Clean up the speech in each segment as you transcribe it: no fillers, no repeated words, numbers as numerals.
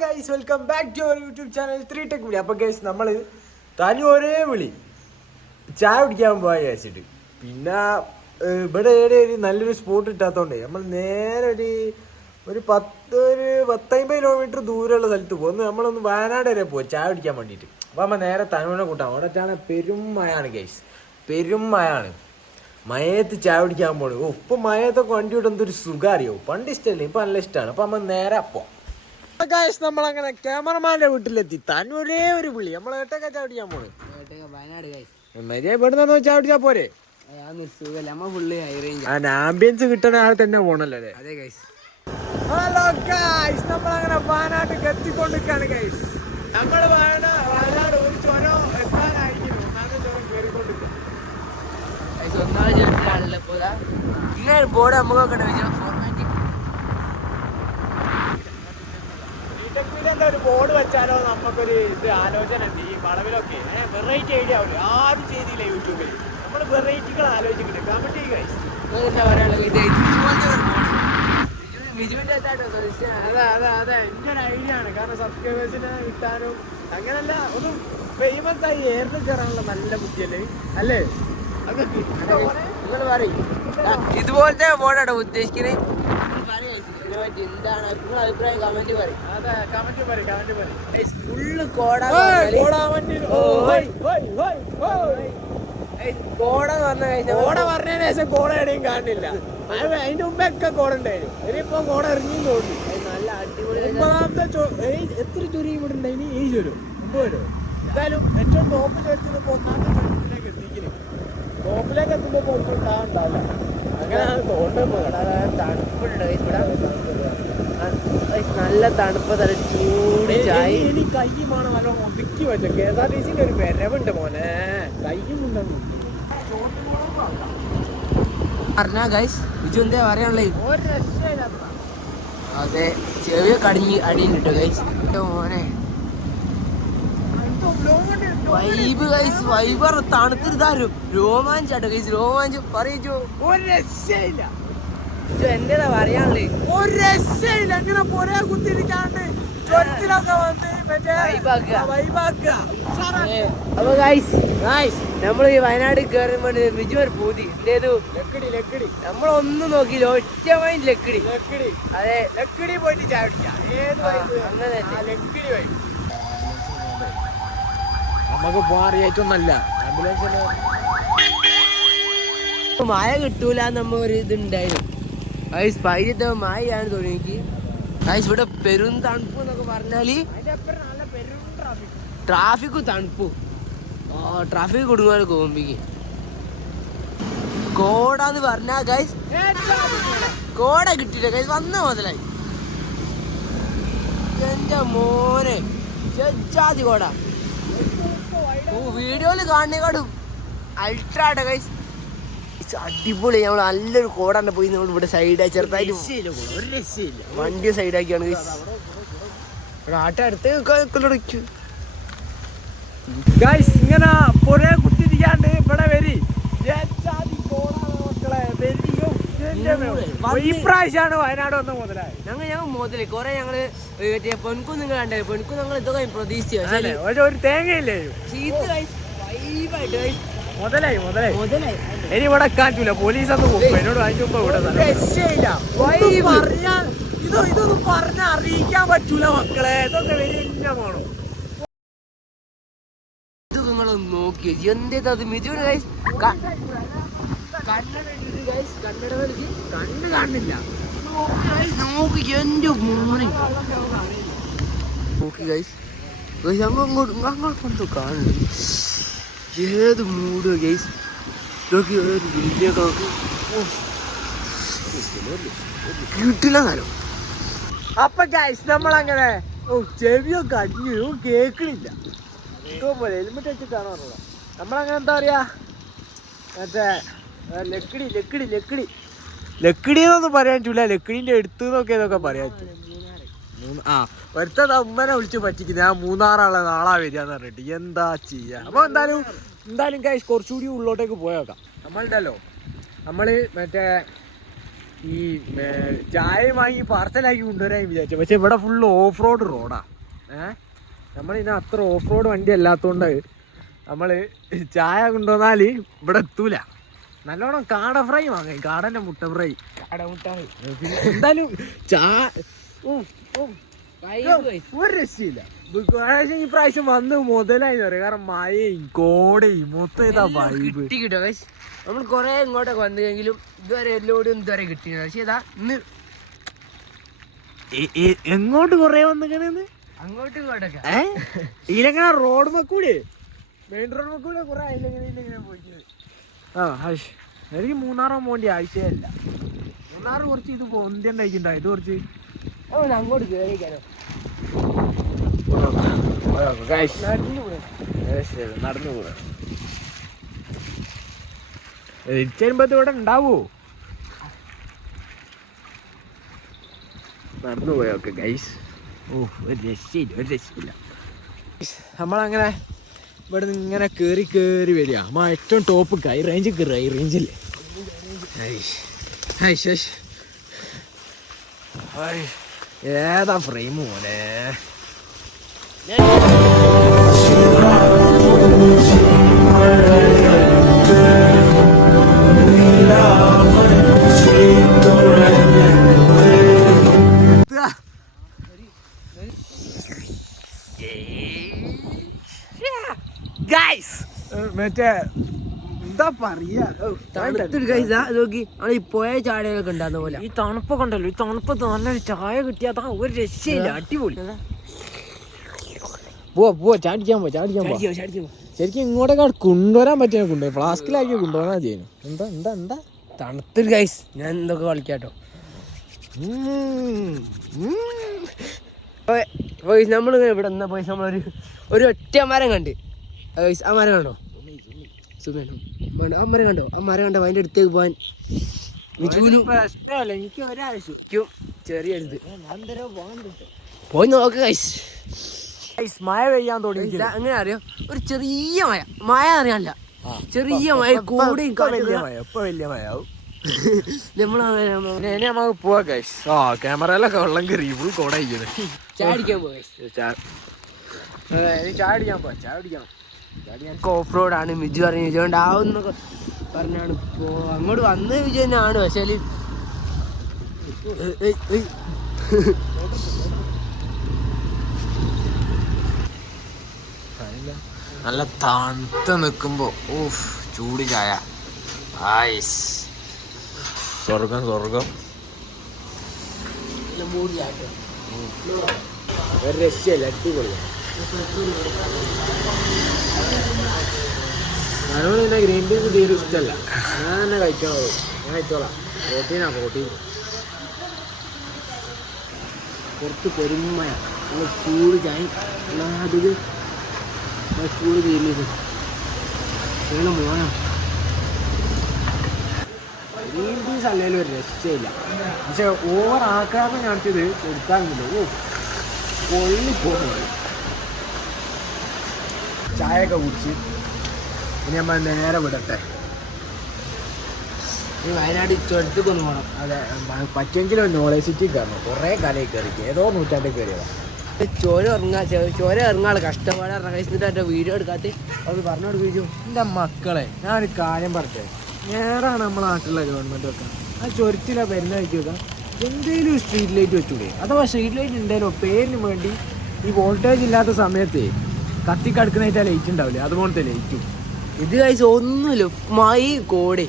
Guys welcome back to our YouTube channel 3ടെക് വിളി. അപ്പോൾ ഗൈസ് നമ്മൾ തനി ഒരേ വിളി ചായ കുടിക്കാൻ പോകാൻ വിചാരിച്ചിട്ട് പിന്നെ ഇവിടെ ഒരു നല്ലൊരു സ്പോട്ട് കിട്ടാത്തതുകൊണ്ട് നമ്മൾ നേരെ ഒരു 10-50 കിലോമീറ്റർ ദൂരമുള്ള സ്ഥലത്ത് പോകുന്നു. നമ്മളൊന്ന് വയനാട് വരെ പോകും ചായ കുടിക്കാൻ വേണ്ടിയിട്ട്. അപ്പോൾ നമ്മൾ നേരെ തനുവിനെ കൂട്ടാം. അവിടെയാണ് പെരും മഴയാണ് ഗൈസ്, പെരും മഴയാണ്. മയത്ത് ചായ കുടിക്കാൻ പോണു. ഇപ്പം മയത്തൊക്കെ വണ്ടി വിട്ട് എന്തൊരു സുഖം അറിയോ. പണ്ട് ഇഷ്ടമല്ലേ, ഇപ്പം നല്ല ഇഷ്ടമാണ്. അപ്പം നമ്മൾ നേരെ പോവാം. നമ്മളങ്ങനെ ക്യാമറമാന്റെ വീട്ടിലെത്തി. തന്നെ ഒരേ ഒരു വിളി നമ്മൾ ഏട്ടൊക്കെ ചായ കുടിക്കാൻ പോണു. മര്യാദ ഇവിടുന്ന് ചായ കുടിച്ചാ പോരെ. ആംബിയൻസ് കിട്ടണ ആൾ തന്നെ പോണല്ലോ അല്ലേ. ഹലോ ഗൈസ്, നമ്മളങ്ങനെ വയനാട്ടിൽ എത്തിക്കൊണ്ടിരിക്കാണ് ഗൈസ്. നമ്മൾ വയനാട് ഒരു ചുരം എത്താനായിരിക്കും. ഒന്നാമത്തെ ചുരം കയറിക്കൊണ്ടിരിക്കും. ഒരു ബോർഡ് വെച്ചാലോ നമുക്കൊരു ആലോചന ഉണ്ട്. ഈ വളവിലൊക്കെ വെറൈറ്റി ഐഡിയ ആവില്ല, ആരും ചെയ്തില്ല യൂട്യൂബിൽ. നമ്മൾ വെറൈറ്റികൾ ആലോചിക്കുന്നുണ്ട്. കമന്റ് ചെയ്യുക. അതെ എൻ്റെ ഒരു ഐഡിയ ആണ്. കാരണം സബ്സ്ക്രൈബേഴ്സിനെ കിട്ടാനും അങ്ങനല്ല, ഒന്ന് ഫേമസ് ആയി ഏറിന് കയറാനുള്ള നല്ല ബുദ്ധിയല്ലേ അല്ലേ. ഇതുപോലത്തെ ബോർഡാണ് ഉദ്ദേശിക്കുന്നത്. എന്താണ് നിങ്ങളുടെ അഭിപ്രായം? കമന്റ് പറയും. ഫുള്ള് കോട പറഞ്ഞതിന് ശേഷം കോട എവിടെയും കാണില്ല. അതിന്റെ മുമ്പൊക്കെ കോട ഉണ്ടായിരുന്നു. ഇനിയിപ്പോ കോട ഇറങ്ങിയും തോന്നി. നല്ല അടിപൊളി. എത്ര ചുരം ഇവിടെ ഉണ്ടായിന്? 7 ചുരം 9 ചുരം. എന്തായാലും ഏറ്റവും ടോപ്പിൽ വെച്ചിട്ട് ഒന്നാമത്തെ ചുരത്തിലേക്ക് എത്തിക്കുന്നു. ടോപ്പിലേക്ക് എത്തുമ്പോ ഒന്നും ഉണ്ടാവില്ല. അങ്ങനെയാണ് തോന്നുന്നത്. തണുപ്പുണ്ട് ഇവിടെ, നല്ല തണുപ്പ്, നല്ല ചൂട് ചായ. ഇനി കയ്യുമാണ് നല്ല ഒതുക്കി വെച്ചോ. KSRTC ഒരു വരവുണ്ട് മോനെ, കയ്യും ഉണ്ടെന്ന് പറഞ്ഞാ ഗൈസ്. ബിജു എന്താ പറയാനുള്ളത്? ഒരു രക്ഷയില്ല. അതെ, ചെവിയ കടിഞ്ഞ് അടിയിലിട്ടോ ഗൈസ്. മോനെ വൈബ് ഗൈസ്, വൈബ് തണുത്തിരുതാരും രോമാഞ്ചാട്ടോ ഗൈസ്, രോമാഞ്ചം പറയിച്ചോ. ഒരു രക്ഷയില്ല. എന്റേതാ പറയാനുള്ളത്? ഒരു രക്ഷയില്ല. അങ്ങനെ പൊരേ കുത്തിരിക്കാണ്ട് ചുരത്തിലൊക്കെ വന്ന് അപ്പൊ ഗൈസ് നമ്മള് ഈ വയനാട് കയറുമ്പോ ബിജു ഒരു പൂതി എന്തേതു ലക്കിടി നമ്മളൊന്നും നോക്കിയില്ല, ഒറ്റ മൈൻഡ് ലക്കിടി. അതെ, ലക്കിടി പോയിട്ട് ചായ കുടിക്കാം. അങ്ങനെ ലക്കിടി പോയി നമുക്ക് പോകാറിയായിട്ടൊന്നല്ല. മഴ കിട്ടൂല നമ്മ ഒരു ഇതുണ്ടായിരുന്നു. പൈരത്തെ മഴയാണ് തോന്നി. ഇവിടെ പെരും തണുപ്പ് എന്നൊക്കെ പറഞ്ഞാല് ട്രാഫിക്കും തണുപ്പും. ട്രാഫിക് കൊടുങ്ങാൻ കോമ്പിക്ക് കോടാന്ന് പറഞ്ഞാ ഗൈസ്, കോട കിട്ടില്ല ഗൈസ്. വന്ന മുതലായി എന്റെ മോനെ ജാതി കോട. വീഡിയോയില് കാണുന്നേക്കാടും അൾട്രാട്ടെ ഗൈസ്, അടിപൊളി. നമ്മൾ നല്ലൊരു കോട തന്നെ പോയി. നമ്മൾ ഇവിടെ സൈഡായി ചെറുതായിട്ട് വണ്ടി സൈഡാക്കിയാണ് അടുത്ത് ഗൈസ്. ഇങ്ങനെ പുറേ കുത്തിരിക്കാണ്ട് ഇവിടെ വരി. ഈ പ്രാവശ്യമാണ് വയനാട് വന്ന മുതലായി. ഞങ്ങൾ മുതലേ കൊറേ ഞങ്ങള് മറ്റേ പെൺകുന്ന് നിങ്ങൾ കണ്ടേ. പെൺകുന്ന് ഞങ്ങൾ ഇതൊക്കെ പ്രതീക്ഷിച്ചു. ഒരു തേങ്ങയില്ലേ വൈബായിട്ട് മുതലായി. ഇനി ഇവിടെ കാണില്ല, പോലീസ് ഒന്ന് പോകും. എന്നോട് അതിന്റെ മുമ്പ് ഇതൊന്നും പറഞ്ഞ അറിയിക്കാൻ പറ്റൂല മക്കളെ. ഇതൊക്കെ വലിയ പോണം. ഇത് നിങ്ങളൊന്ന് നോക്കി എന്തേത് അത് മിഥുന് ഗൈസ്. കണ്ണ് കാണില്ല. നോക്കി എന്റെ മോനെ നോക്കി ഗൈസ്. അങ്ങോട്ട് കാണുന്നു. ഏത് മൂഡ് ഗൈസ്. കിട്ടില്ല കാലം. അപ്പൊ ഗൈസ് നമ്മളങ്ങനെ ചെവിയൊക്കെ അടിഞ്ഞു കേക്കണില്ല. പോലെ ഹെൽമെറ്റ് വെച്ചിട്ടാണോ പറഞ്ഞത്. നമ്മളങ്ങനെ എന്താ പറയാ, മറ്റേ ലക്കിടി എന്നൊന്നും പറയാൻ പറ്റൂല. ലക്കിടിന്റെ അടുത്ത് നോക്കിയതൊക്കെ പറയാൻ പറ്റും. ഒരുത്തത് ഉമ്മനെ വിളിച്ച് പറ്റിക്കുന്നത്. ഞാൻ മൂന്നാറാളെ നാളാ വരികയെന്ന് പറഞ്ഞിട്ട് എന്താ ചെയ്യാ. അപ്പൊ എന്തായാലും ഗൈസ് കുറച്ചുകൂടി ഉള്ളോട്ടേക്ക് പോയേക്കാം. നമ്മളുണ്ടല്ലോ, നമ്മള് മറ്റേ ഈ ചായ വാങ്ങി പാർസലാക്കി കൊണ്ടുവരാൻ വിചാരിച്ചു. പക്ഷെ ഇവിടെ ഫുള്ള് ഓഫ് റോഡ് റോഡാ. നമ്മളിതിന് അത്ര ഓഫ് റോഡ് വണ്ടി അല്ലാത്തതുകൊണ്ട് നമ്മള് ചായ കൊണ്ടുവന്നാൽ ഇവിടെ എത്തൂല. നല്ലോണം കാട ഫ്രൈ വാങ്ങി, കാടന്റെ മുട്ട ഫ്രൈ. എന്തായാലും ഒരു രക്ഷയില്ല. ഈ പ്രാവശ്യം വന്ന് മുതലായി പറയാം. കാരണം മഴയും കോടയും മൊത്തം ഇതാ വൈബ്. നമ്മൾ കൊറേ ഇങ്ങോട്ടൊക്കെ വന്നെങ്കിലും ഇതുവരെ എല്ലോടും ഇതുവരെ കിട്ടിയത്. പക്ഷെ ഇതാ ഇന്ന് എങ്ങോട്ട് കൊറേ വന്നിങ്ങനെ അങ്ങോട്ടും ഇങ്ങോട്ടൊക്കെ ഇതിലെങ്ങനെ റോഡ് മക്കൂടെ, മെയിൻ റോഡ് മക്കൂടെ കുറെ അതിലെങ്ങനെ പോയിട്ട്. എനിക്ക് മൂന്നാറോ പോകേണ്ട ആവശ്യമല്ല. മൂന്നാറ് കുറച്ച് ഇത് പൊന്തിയ ഉണ്ടായിട്ടുണ്ടോ, ഇത് കുറച്ച് അങ്ങോട്ട് കയറിക്കാനോ നടന്നു പോകാം. തിരിച്ചുവരുമ്പോ ഇവിടെ ഉണ്ടാവോ? നടന്നു പോയൊക്കെ ഗൈസ്. ഒരു രക്ഷയില്ല, ഒരു രക്ഷയില്ല. നമ്മളങ്ങനെ ഇവിടെ നിന്ന് ഇങ്ങനെ കേറി കേറി വരിക. നമ്മ ഏറ്റവും ടോപ്പ് ഹൈ റേഞ്ച് കയറി. ഹൈ റേഞ്ചില്ലേ ഏതാ ഫ്രെയിം പോലെ. മറ്റേ എന്താ പറയാ, നോക്കി പോയ ചാടകളൊക്കെ ഉണ്ടാകുന്ന പോലെ. ഈ തണുപ്പൊക്കെ ഉണ്ടല്ലോ, ഈ തണുപ്പത്ത് നല്ലൊരു ചായ കിട്ടിയാ ഒരു രക്ഷയില്ല, അടിപൊളി. പോവാ ചാടിക്കാൻ പോവാ. ശരിക്കും ഇങ്ങോട്ടൊക്കെ കൊണ്ടുവരാൻ പറ്റിയ കൊണ്ടുപോയി ഫ്ലാസ്കിലാക്കി കൊണ്ടുപോകാൻ ചെയ്യുന്നു. എന്താ തണുത്തൊരു ഗൈസ്. ഞാൻ എന്തൊക്കെ കളിക്കാട്ടോ. നമ്മൾ ഇവിടെ എന്നാ പോയി ഒരു ഒറ്റ മരം കണ്ട്. ആ മരം കണ്ടോ? ആ മരം കണ്ടോ? ആ മരം കണ്ടോ? അതിന്റെ അടുത്തേക്ക് പോവാൻ എനിക്ക് ഒരാവശ്യം ചെറിയ പോയി നോക്ക ഗൈസ്. മഴ പെയ്യാൻ തുടങ്ങി. അങ്ങനെ അറിയാം, ഒരു ചെറിയ മഴ അറിയാനില്ല, ചെറിയ മഴ കൂടെ വലിയ മഴയാവും. നമുക്ക് പോവാ ഗൈസ്. ക്യാമറയിലൊക്കെ വെള്ളം കയറി ഫുൾ കോടായിരിക്കുന്നത്. ചാടിക്കാൻ പോവാ. ഓഫ് റോഡാണ് മിജു പറഞ്ഞു. മിജു ഉണ്ടാവുന്നൊക്കെ പറഞ്ഞാണ് അങ്ങോട്ട് വന്ന് വിജു തന്നെയാണ്. പക്ഷേ നല്ല തണുത്ത് നിൽക്കുമ്പോ ചൂട് ചായ, സ്വർഗം. ഒരു രക്ഷയില്ല, അടിപൊളിയാണ്. ഞാനോട് പിന്നെ ഗ്രീൻ പീസ് തീരെ ഇഷ്ടമല്ല. ഞാൻ തന്നെ കഴിച്ചോളാം. പ്രോട്ടീൻ പുറത്ത് പെരുമയ ചൂട് ചായ അതിൽ ചൂട് തീരുന്നത് വേണം മോനാ. ഗ്രീൻ പീസ് അല്ലെങ്കിലും ഒരു രക്ഷയില്ല. പക്ഷെ ഓവർ ആക്കാതെ കാണിച്ചത് എടുത്താൽ പൊള്ളിപ്പോകുന്നത്. ചായയൊക്കെ കുടിച്ച് ഇനി നമ്മൾ നേരെ വിടട്ടെ. വയനാട് ചുരത്തേക്കൊന്നും പോകണം. അതെ, പറ്റുമെങ്കിലും നോളേജ് സിറ്റി കയറണം. കുറേ കാലമായി കയറി, ഏതോ നൂറ്റാണ്ടിൽ കയറിയതാണ്. ചോര ഇറങ്ങാനുള്ള കഷ്ടപ്പാട് ഇറങ്ങിയിട്ട് വീഡിയോ എടുക്കാത്ത അത് പറഞ്ഞു കൊടുപ്പിച്ചു. എൻ്റെ മക്കളെ, ഞാനൊരു കാര്യം പറഞ്ഞേ, നേരാണ് നമ്മളെ നാട്ടിലുള്ള ഗവൺമെൻറ് ഒക്കെ ആ ചുരത്തിലെ പെരുന്ന വെച്ച് വെക്കാം. എന്തെങ്കിലും സ്ട്രീറ്റ് ലൈറ്റ് വെച്ചൂടെ? അഥവാ സ്ട്രീറ്റ് ലൈറ്റ് ഉണ്ടല്ലോ പേരിന് വേണ്ടി. ഈ വോൾട്ടേജ് ഇല്ലാത്ത സമയത്ത് കത്തിക്കടുക്കുന്നതായിട്ട് ലൈറ്റ് ഉണ്ടാവില്ലേ, അതുപോലത്തെ ലൈറ്റും. ഇത് കഴിച്ച ഒന്നുമില്ല, മൈ കോടെ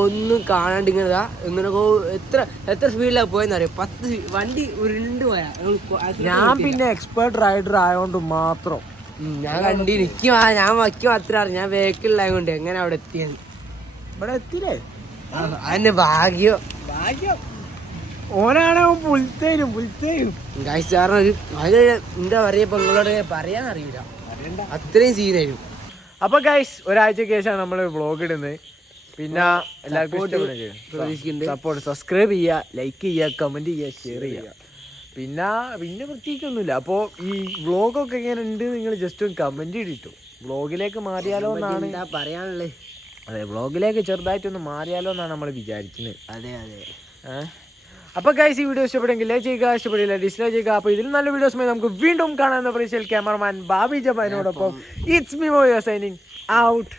ഒന്നും കാണാണ്ട് ഇങ്ങനെ എങ്ങനെയൊക്കെ എത്ര സ്പീഡിലാണ് പോയെന്നറിയാം. 10 വണ്ടി ഉരുണ്ട് പോയാ. ഞാൻ പിന്നെ എക്സ്പേർട്ട് റൈഡർ ആയതുകൊണ്ട് മാത്രം ഞാൻ കണ്ടി ഞാൻ വയ്ക്കും അത്ര അറിയാം. ഞാൻ വേക്കിലായതുകൊണ്ട് എങ്ങനെ അവിടെ എത്തിയെന്ന്. ഇവിടെ എത്തിയില്ലേ? അതിന്റെ ഭാഗ്യം. ഓനാണ് പുൽത്തേനും കാരണം എന്താ പറയാ, ഇപ്പൊ നിങ്ങളോട് പറയാൻ അറിയില്ല, അത്രയും സീനായിരുന്നു. അപ്പൊ ഗൈസ്, ഒരാഴ്ചക്ക് ശേഷം നമ്മള് വ്ളോഗ് ഇടുന്നത്. പിന്നെ എല്ലാവർക്കും സപ്പോർട്ട്, സബ്സ്ക്രൈബ് ചെയ്യുക, ലൈക്ക് ചെയ്യുക, കമന്റ് ചെയ്യുക, ഷെയർ ചെയ്യുക. പിന്നെ പ്രത്യേകിച്ചൊന്നുമില്ല. അപ്പോൾ ഈ വ്ളോഗൊക്കെ എങ്ങനെ ഉണ്ട് നിങ്ങൾ ജസ്റ്റ് ഒന്ന് കമന്റ് ഇട്ടു. വ്ളോഗിലേക്ക് മാറിയാലോ എന്നാണ് പറയാനുള്ളത്. അതെ, വ്ളോഗിലേക്ക് ചെറുതായിട്ടൊന്ന് മാറിയാലോ എന്നാണ് നമ്മൾ വിചാരിക്കുന്നത്. അതെ അപ്പൊ ഗൈസ് ഈ വീഡിയോ ഇഷ്ടപ്പെട്ടെങ്കിൽ ലൈക്ക് ചെയ്യുക, ഇഷ്ടപ്പെടില്ല ഡിസ്ലൈക്ക് ചെയ്യുക. അപ്പൊ ഇതിൽ നല്ല വീഡിയോസുമായി നമുക്ക് വീണ്ടും കാണാമെന്ന പ്രതീക്ഷയിൽ ക്യാമറമാൻ ബാബി ജമാനോടൊപ്പം ഇറ്റ്സ് മീ സൈനിങ് ഔട്ട്.